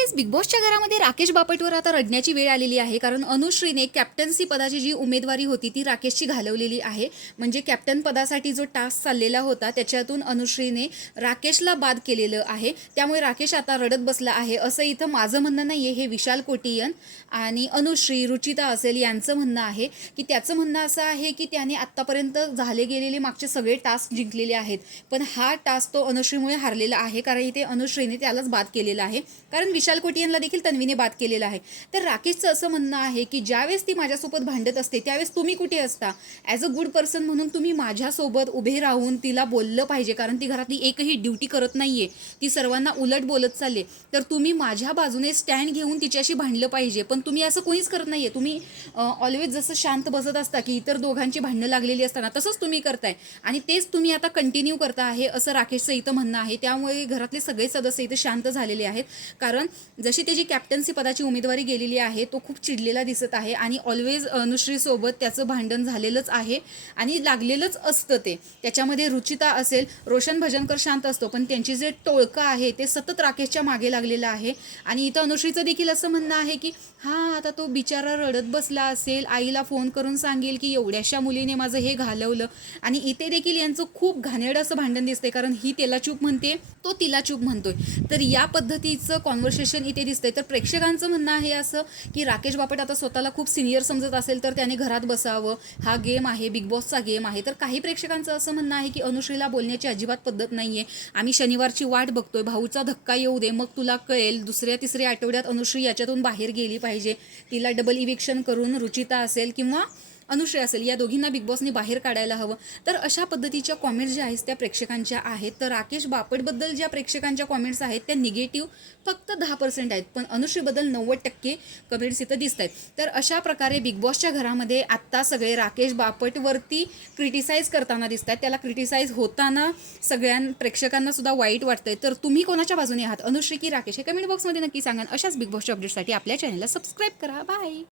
नक्कीच बिग बॉसच्या घरामध्ये राकेश बापटवर आता रडण्याची वेळ आलेली आहे. कारण अनुश्रीने कॅप्टन्सी पदाची जी उमेदवारी होती ती राकेशची घालवलेली आहे. म्हणजे कॅप्टन पदासाठी जो टास्क चाललेला होता त्याच्यातून अनुश्रीने राकेशला बाद केलेलं आहे. त्यामुळे राकेश आता रडत बसला आहे असं इथं माझं म्हणणं नाही आहे. हे विशाल कोटियन आणि अनुश्री, रुचिता असेल यांचं म्हणणं आहे की त्याचं म्हणणं असं आहे की त्याने आत्तापर्यंत झाले गेलेले मागचे सगळे टास्क जिंकलेले आहेत. पण हा टास्क तो अनुश्रीमुळे हारलेला आहे. कारण इथे अनुश्रीने त्यालाच बाद केलेला आहे. कारण विशाल कोटियनला देखील तन्वीने बाद केलेला आहे. तर राकेशचं असं म्हणणं आहे की ज्यावेळेस ती माझ्यासोबत भांडत असते त्यावेळेस तुम्ही कुठे असता? ॲज अ गुड पर्सन म्हणून तुम्ही माझ्यासोबत उभे राहून तिला बोललं पाहिजे. कारण ती घरातली एकही ड्युटी करत नाहीये, ती सर्वांना उलट बोलत चालले. तर तुम्ही माझ्या बाजूने स्टँड घेऊन तिच्याशी भांडलं पाहिजे. पण तुम्ही असं कोणीच करत नाहीये. तुम्ही ऑलवेज जसं शांत बसत असता की इतर दोघांची भांडणं लागलेली असताना तसंच तुम्ही करताय आणि तेच तुम्ही आता कंटिन्यू करता आहे असं राकेशचं इथं म्हणणं आहे. त्यामुळे घरातले सगळे सदस्य इथं शांत झालेले आहेत. कारण जशी त्याची कॅप्टन्सी पदाची उमेदवारी गेलेली आहे तो खूप चिडलेला दिसत आहे आणि ऑलवेज अनुश्रीसोबत त्याचं भांडण झालेलंच आहे आणि लागलेलंच असतं. ते त्याच्यामध्ये रुचिता असेल, रोशन भजनकर शांत असतो पण त्यांची जे टोळकं आहे ते सतत राकेशच्या मागे लागलेलं आहे. आणि इथं अनुश्रीचं देखील असं म्हणणं आहे की हां, आता तो बिचारा रडत बसला असेल, आईला फोन करून सांगेल की एवढ्याशा मुलीने माझं हे घालवलं. आणि इथे देखील यांचं खूप घाणेरडं असं भांडण दिसतंय. कारण ही त्याला चूप म्हणते, तो तिला चूप म्हणतोय. तर या पद्धतीचं कॉन्व्हर्सेशन इथे दिसतंय. तर प्रेक्षकांचं म्हणणं आहे असं की राकेश बापट आता स्वतःला खूप सिनियर समजत असेल तर त्याने घरात बसावं. हा गेम आहे, बिग बॉसचा गेम आहे. तर काही प्रेक्षकांचं असं म्हणणं आहे की अनुश्रीला बोलण्याची अजिबात पद्धत नाही आहे. आम्ही शनिवारची वाट बघतोय, भाऊचा धक्का येऊ दे मग तुला कळेल. दुसऱ्या तिसऱ्या आठवड्यात अनुश्री याच्यातून बाहेर गेली पाहिजे. तिला डबल इविक्शन करून रुचिता असेल किंवा अनुश्री असेल या दोघींना बिग बॉसने बाहेर काढायला हवं. तर अशा पद्धतीच्या कॉमेंट्स ज्या आहेत त्या प्रेक्षकांच्या आहेत. तर राकेश बापटबद्दल ज्या प्रेक्षकांच्या कॉमेंट्स आहेत त्या निगेटिव्ह फक्त 10% आहेत. पण अनुश्रीबद्दल 90% कमेंट्स इथं दिसत आहेत. तर अशा प्रकारे बिग बॉसच्या घरामध्ये आत्ता सगळे राकेश बापटवरती क्रिटिसाइज करताना दिसत आहेत. त्याला क्रिटिसाइज होताना सगळ्या प्रेक्षकांना सुद्धा वाईट वाटतंय. तर तुम्ही कोणाच्या बाजूने आहात, अनुश्री की राकेश, हे कमेंट बॉक्समध्ये नक्की सांगा. अशाच बिग बॉसच्या अपडेटसाठी आपल्या चॅनलला सबस्क्राईब करा. बाय.